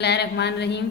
Bismillahirrahmanirrahim।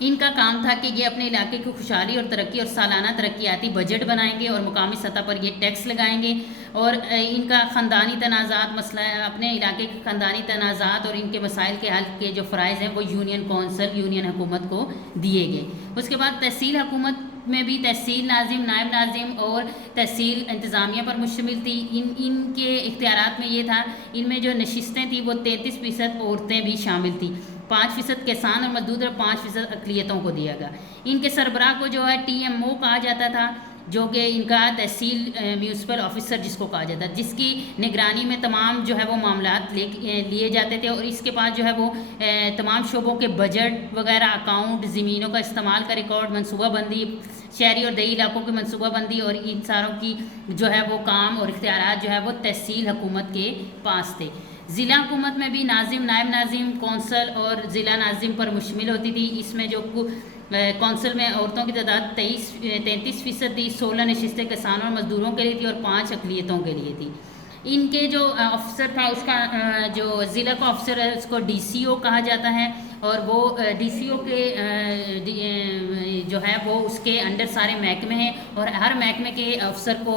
ان کا کام تھا کہ یہ اپنے علاقے کی خوشحالی اور ترقی اور سالانہ ترقیاتی بجٹ بنائیں گے اور مقامی سطح پر یہ ٹیکس لگائیں گے، اور ان کا خاندانی تنازعات مسئلہ اپنے علاقے کے خاندانی تنازعات اور ان کے مسائل کے حل کے جو فرائض ہیں وہ یونین کونسل یونین حکومت کو دیے گئے۔ اس کے بعد تحصیل حکومت میں بھی تحصیل ناظم، نائب ناظم اور تحصیل انتظامیہ پر مشتمل تھی۔ ان کے اختیارات میں یہ تھا، ان میں جو نشستیں تھیں وہ 33% عورتیں بھی شامل تھیں، 5% کسان اور مزدور اور 5% اقلیتوں کو دیا گیا۔ ان کے سربراہ کو جو ہے TMO کہا جاتا تھا، جو کہ ان کا تحصیل میونسپل آفیسر جس کو کہا جاتا ہے، جس کی نگرانی میں تمام جو ہے وہ معاملات لیے جاتے تھے، اور اس کے بعد جو ہے وہ تمام شعبوں کے بجٹ وغیرہ، اکاؤنٹ، زمینوں کا استعمال کا ریکارڈ، منصوبہ بندی، شہری اور دیہی علاقوں کی منصوبہ بندی اور ان ساروں کی جو ہے وہ کام اور اختیارات جو ہے وہ تحصیل حکومت کے پاس تھے۔ ضلع حکومت میں بھی ناظم، نائب ناظم، کونسل اور ضلع ناظم پر مشتمل ہوتی تھی۔ اس میں جو کونسل میں عورتوں کی تعداد 33% تھی، 16 نشستیں کسانوں اور مزدوروں کے لیے تھی اور 5 اقلیتوں کے لیے تھی۔ ان کے جو افسر تھا، اس کا جو ضلع کا افسر ہے اس کو DCO کہا جاتا ہے، اور وہ DCO کے جو ہے وہ اس کے انڈر سارے محکمے ہیں، اور ہر محکمے کے افسر کو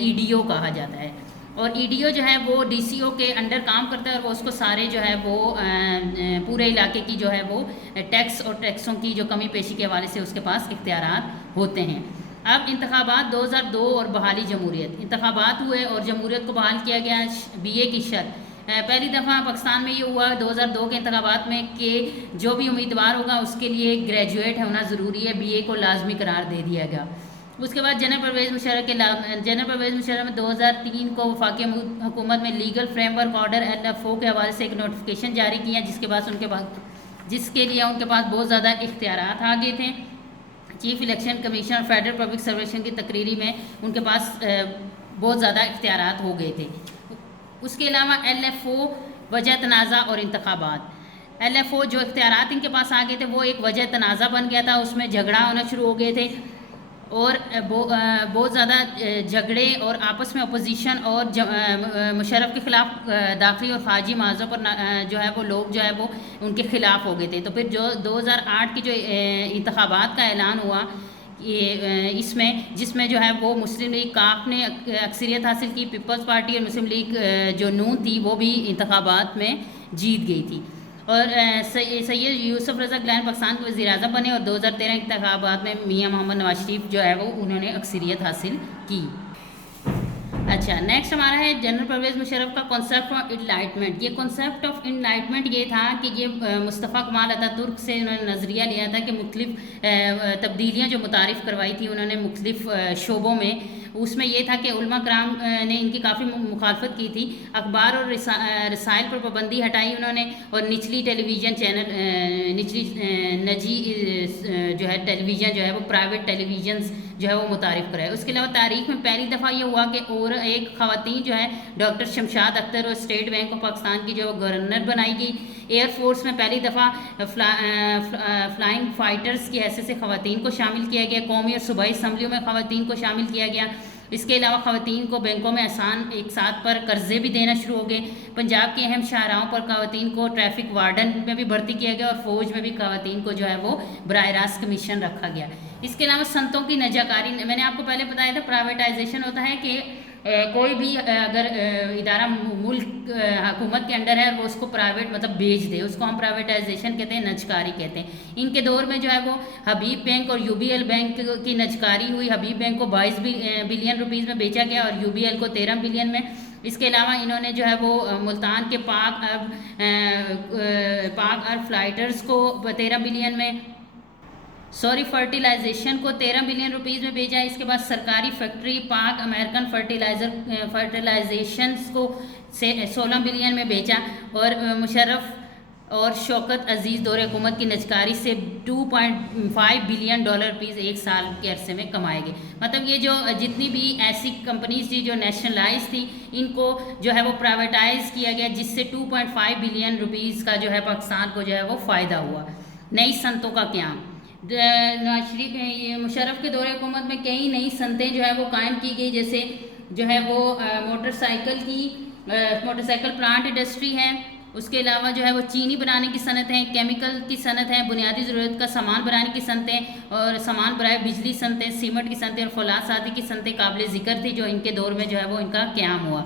EDO کہا جاتا ہے، اور EDO جو ہے وہ DCO کے انڈر کام کرتا ہے، اور وہ اس کو سارے جو ہے وہ پورے علاقے کی جو ہے وہ ٹیکس اور ٹیکسوں کی جو کمی پیشی کے حوالے سے اس کے پاس اختیارات ہوتے ہیں۔ اب انتخابات 2002 اور بحالی جمہوریت۔ انتخابات ہوئے اور جمہوریت کو بحال کیا گیا۔ BA کی شرط پہلی دفعہ پاکستان میں یہ ہوا 2002 کے انتخابات میں کہ جو بھی امیدوار ہوگا اس کے لیے گریجویٹ ہونا ضروری ہے، BA کو لازمی قرار دے دیا گیا۔ اس کے بعد جنرل پرویز مشرف میں 2003 کو وفاقی حکومت میں legal frame work order LFO کے حوالے سے ایک نوٹیفیکیشن جاری کیا، جس کے لیے ان کے پاس بہت زیادہ اختیارات آ گئے تھے۔ چیف الیکشن کمیشن اور فیڈرل پبلک سرویشن کی تقرری میں ان کے پاس بہت زیادہ اختیارات ہو گئے تھے۔ اس کے علاوہ LFO وجہ تنازع اور انتخابات۔ LFO جو اختیارات ان کے پاس آ گئے تھے وہ ایک وجہ تنازع بن گیا تھا، اس میں جھگڑا ہونا شروع ہو گئے تھے، اور بہت زیادہ جھگڑے اور آپس میں اپوزیشن اور مشرف کے خلاف داخلی اور خارجی معاذوں پر جو ہے وہ لوگ جو ہے وہ ان کے خلاف ہو گئے تھے۔ تو پھر جو 2008 کی جو انتخابات کا اعلان ہوا اس میں، جس میں جو ہے وہ مسلم لیگ کاف نے اکثریت حاصل کی، پیپلز پارٹی اور مسلم لیگ جو نون تھی وہ بھی انتخابات میں جیت گئی تھی، اور سید یوسف رضا گیلانی پاکستان کے وزیر اعظم بنے، اور 2013 انتخابات میں میاں محمد نواز شریف جو ہے وہ انہوں نے اکثریت حاصل کی۔ اچھا، نیکسٹ ہمارا ہے جنرل پرویز مشرف کا کانسیپٹ آف انلائٹمنٹ۔ یہ کانسیپٹ آف انلائٹمنٹ یہ تھا کہ یہ مصطفیٰ کمال اتاترک سے انہوں نے نظریہ لیا تھا کہ مختلف تبدیلیاں جو متعارف کروائی تھی انہوں نے مختلف شعبوں میں، اس میں یہ تھا کہ علماء کرام نے ان کی کافی مخالفت کی تھی، اخبار اور رسائل پر پابندی ہٹائی انہوں نے، اور نچلی ٹیلی ویژن چینل نجی جو ہے ٹیلی ویژن جو ہے وہ پرائیویٹ ٹیلی ویژنز جو ہے وہ متعارف کرائے۔ اس کے علاوہ تاریخ میں پہلی دفعہ یہ ہوا کہ اور ایک خواتین جو ہے ڈاکٹر شمشاد اختر اور اسٹیٹ بینک آف پاکستان کی جو گورنر بنائی گئی۔ ایئر فورس میں پہلی دفعہ فلائنگ فائٹرز کی حیثیت سے خواتین کو شامل کیا گیا۔ قومی اور صوبائی اسمبلیوں میں خواتین کو شامل کیا گیا۔ اس کے علاوہ خواتین کو بینکوں میں آسان ایک ساتھ پر قرضے بھی دینا شروع ہو گئے۔ پنجاب کے اہم شاہراہوں پر خواتین کو ٹریفک وارڈن میں بھی بھرتی کیا گیا، اور فوج میں بھی خواتین کو جو ہے وہ براہ راست کمیشن رکھا گیا۔ اس کے علاوہ سنتوں کی نجاکاری، میں نے آپ کو پہلے بتایا تھا پرائیویٹائزیشن ہوتا ہے کہ کوئی بھی اگر ادارہ ملک حکومت کے انڈر ہے اور وہ اس کو پرائیویٹ مطلب بیچ دے، اس کو ہم پرائیویٹائزیشن کہتے ہیں، نجکاری کہتے ہیں۔ ان کے دور میں جو ہے وہ حبیب بینک اور UBL بینک کی نجکاری ہوئی۔ حبیب بینک کو 22 بلین روپیز میں بیچا گیا اور UBL کو 13 بلین میں۔ اس کے علاوہ انہوں نے جو ہے وہ ملتان کے پاک ارب فلائٹرز کو 13 بلین میں، فرٹیلائزیشن کو 13 بلین روپیز میں بھیجا۔ اس کے بعد سرکاری فیکٹری پاک امریکن فرٹیلائزیشنز کو 16 بلین میں بیچا، اور مشرف اور شوکت عزیز دور حکومت کی نجکاری سے $2.5 بلین روپیز ایک سال کے عرصے میں کمائے گئے۔ مطلب یہ جو جتنی بھی ایسی کمپنیز تھی جو نیشنلائز تھی، ان کو جو ہے وہ پرائیویٹائز کیا گیا، جس سے 2.5 بلین روپیز کا جو ہے پاکستان کو جو ہے وہ فائدہ ہوا۔ نئی صنعتوں کا قیام، نواز شریف مشرف کے دور حکومت میں کئی نئی صنعتیں جو ہے وہ قائم کی گئی، جیسے جو ہے وہ موٹر سائیکل پلانٹ انڈسٹری ہے، اس کے علاوہ جو ہے وہ چینی بنانے کی صنعت ہے، کیمیکل کی صنعت ہے، بنیادی ضرورت کا سامان بنانے کی صنعتیں اور سامان برائے بجلی صنعتیں، سیمنٹ کی صنعتیں اور فولاد سازی کی صنعتیں قابل ذکر تھی جو ان کے دور میں جو ہے وہ ان کا قیام ہوا۔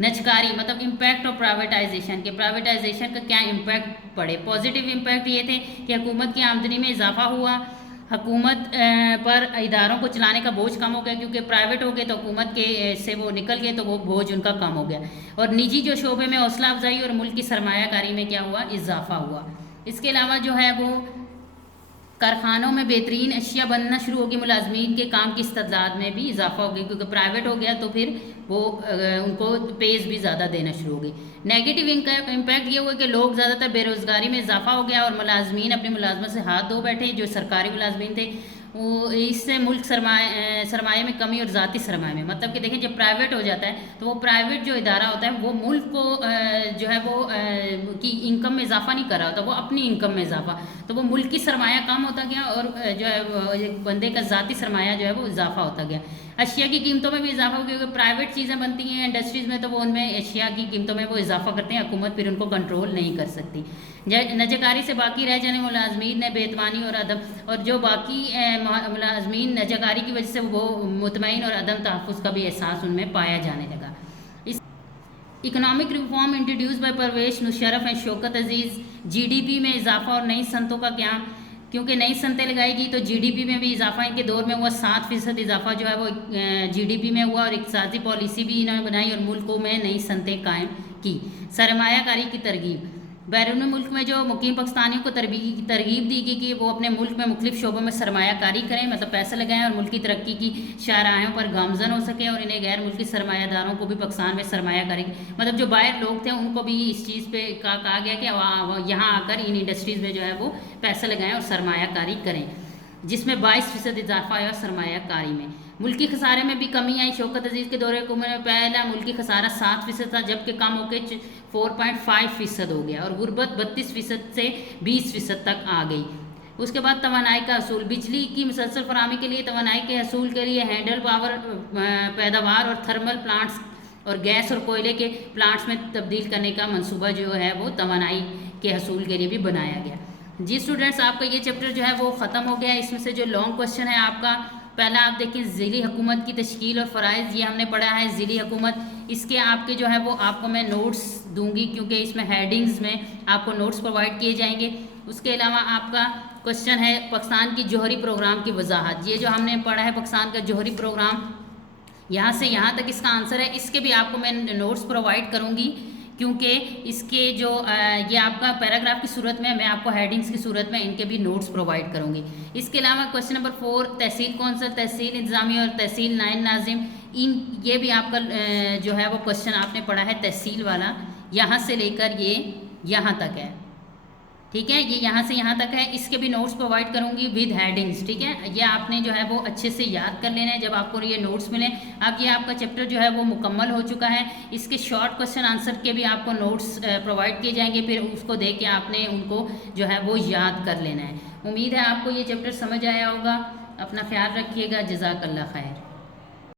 نجکاری مطلب امپیکٹ آف پرائیویٹائزیشن کہ پرائیویٹائزیشن کا کیا امپیکٹ پڑے۔ پازیٹیو امپیکٹ یہ تھے کہ حکومت کی آمدنی میں اضافہ ہوا، حکومت پر اداروں کو چلانے کا بوجھ کم ہو گیا کیونکہ پرائیویٹ ہو گئے تو حکومت کے سے وہ نکل گئے تو وہ بوجھ ان کا کم ہو گیا، اور نجی جو شعبے میں حوصلہ افزائی اور ملک کی سرمایہ کاری میں کیا ہوا، اضافہ ہوا۔ اس کے علاوہ جو ہے وہ کارخانوں میں بہترین اشیاء بننا شروع ہوگی، ملازمین کے کام کی استعداد میں بھی اضافہ ہو گیا کیونکہ پرائیویٹ ہو گیا تو پھر وہ ان کو پیز بھی زیادہ دینا شروع ہو گئی۔ نیگیٹو امپیکٹ یہ ہوا کہ لوگ زیادہ تر بے روزگاری میں اضافہ ہو گیا اور ملازمین اپنی ملازمت سے ہاتھ دھو بیٹھے، جو سرکاری ملازمین تھے وہ اس سے ملک سرمایہ میں کمی اور ذاتی سرمایہ میں، مطلب کہ دیکھیں جب پرائیویٹ ہو جاتا ہے تو وہ پرائیویٹ جو ادارہ ہوتا ہے وہ ملک کو جو ہے وہ کی انکم میں اضافہ نہیں کر رہا ہوتا، وہ اپنی انکم میں اضافہ، تو وہ ملک کی سرمایہ کم ہوتا گیا اور جو ہے بندے کا ذاتی سرمایہ جو ہے وہ اضافہ ہوتا گیا۔ اشیاء کی قیمتوں میں بھی اضافہ ہو گیا کیونکہ پرائیویٹ چیزیں بنتی ہیں انڈسٹریز میں تو وہ ان میں اشیاء کی قیمتوں میں وہ اضافہ کرتے ہیں، حکومت پھر ان کو کنٹرول نہیں کر سکتی۔ نجکاری سے باقی رہ جانے ملازمین نے بے اعتمادی اور عدم، اور جو باقی ملازمین نجکاری کی وجہ سے وہ مطمئن اور عدم تحفظ کا بھی احساس ان میں پایا جانے لگا۔ Economic reform introduce by Pervez Musharraf and Shaukat Aziz, G D P میں اضافہ اور نئی صنعتوں کا قیام، کیونکہ نئی صنعتیں لگائی گئی تو جی ڈی پی میں بھی اضافہ ان کے دور میں ہوا، 7% اضافہ جو ہے وہ جی ڈی پی میں ہوا، اور اقتصادی پالیسی بھی انہوں نے بنائی اور ملکوں میں نئی صنعتیں قائم کی۔ سرمایہ کاری کی ترغیب، بیرون ملک میں جو مقیم پاکستانیوں کو ترغیب دی گئی کہ وہ اپنے ملک میں مختلف شعبوں میں سرمایہ کاری کریں، مطلب پیسے لگائیں اور ملکی ترقی کی شاہراہوں پر گامزن ہو سکیں، اور انہیں غیر ملکی سرمایہ داروں کو بھی پاکستان میں سرمایہ کاری، مطلب جو باہر لوگ تھے ان کو بھی اس چیز پہ کہا گیا کہ یہاں آ کر ان انڈسٹریز میں جو ہے وہ پیسے لگائیں اور سرمایہ کاری کریں، جس میں 22% اضافہ آیا سرمایہ کاری میں۔ ملکی خسارے میں بھی کمی آئی، شوکت عزیز کے دور حکومت میں پہلا ملکی خسارہ 7% تھا جبکہ کم ہو کے 4.5% ہو گیا، اور غربت 32% سے 20% تک آ گئی۔ اس کے بعد توانائی کا حصول، بجلی کی مسلسل فراہمی کے لیے توانائی کے حصول کے لیے ہینڈل پاور پیداوار اور تھرمل پلانٹس اور گیس اور کوئلے کے پلانٹس میں تبدیل کرنے کا منصوبہ جو ہے وہ توانائی کے حصول کے لیے بھی بنایا گیا۔ جی اسٹوڈنٹس، آپ کا یہ چیپٹر جو ہے وہ ختم ہو گیا۔ اس میں سے جو لانگ کوشچن ہے آپ کا، پہلا آپ دیکھیں ذیلی حکومت کی تشکیل اور فرائض، یہ ہم نے پڑھا ہے ذیلی حکومت، اس کے آپ کے جو ہے وہ آپ کو میں نوٹس دوں گی کیونکہ اس میں ہیڈنگز میں آپ کو نوٹس پرووائڈ کیے جائیں گے۔ اس کے علاوہ آپ کا کوشچن ہے پاکستان کی جوہری پروگرام کی وضاحت، یہ جو ہم نے پڑھا ہے پاکستان کا جوہری پروگرام، یہاں سے یہاں تک اس کا آنسر ہے، اس کے بھی آپ کو میں نوٹس پرووائڈ کروں گی کیونکہ اس کے جو یہ آپ کا پیراگراف کی صورت میں آپ کو ہیڈنگز کی صورت میں ان کے بھی نوٹس پرووائڈ کروں گی۔ اس کے علاوہ کوشچن نمبر 4، تحصیل کونسل، تحصیل انتظامیہ اور تحصیل نائب ناظم، یہ بھی آپ کا جو ہے وہ کوشچن آپ نے پڑھا ہے تحصیل والا، یہاں سے لے کر یہ یہاں تک ہے، ٹھیک ہے، یہ یہاں سے یہاں تک ہے، اس کے بھی نوٹس پرووائڈ کروں گی ود ہیڈنگز، ٹھیک ہے، یہ آپ نے جو ہے وہ اچھے سے یاد کر لینا ہے جب آپ کو یہ نوٹس ملیں۔ اب یہ آپ کا چیپٹر جو ہے وہ مکمل ہو چکا ہے، اس کے شارٹ کوشچن آنسر کے بھی آپ کو نوٹس پرووائڈ کیے جائیں گے، پھر اس کو دیکھ کے آپ نے ان کو جو ہے وہ یاد کر لینا ہے۔ امید ہے آپ کو یہ چیپٹر سمجھ آیا ہوگا، اپنا خیال رکھیے گا، جزاک اللہ خیر۔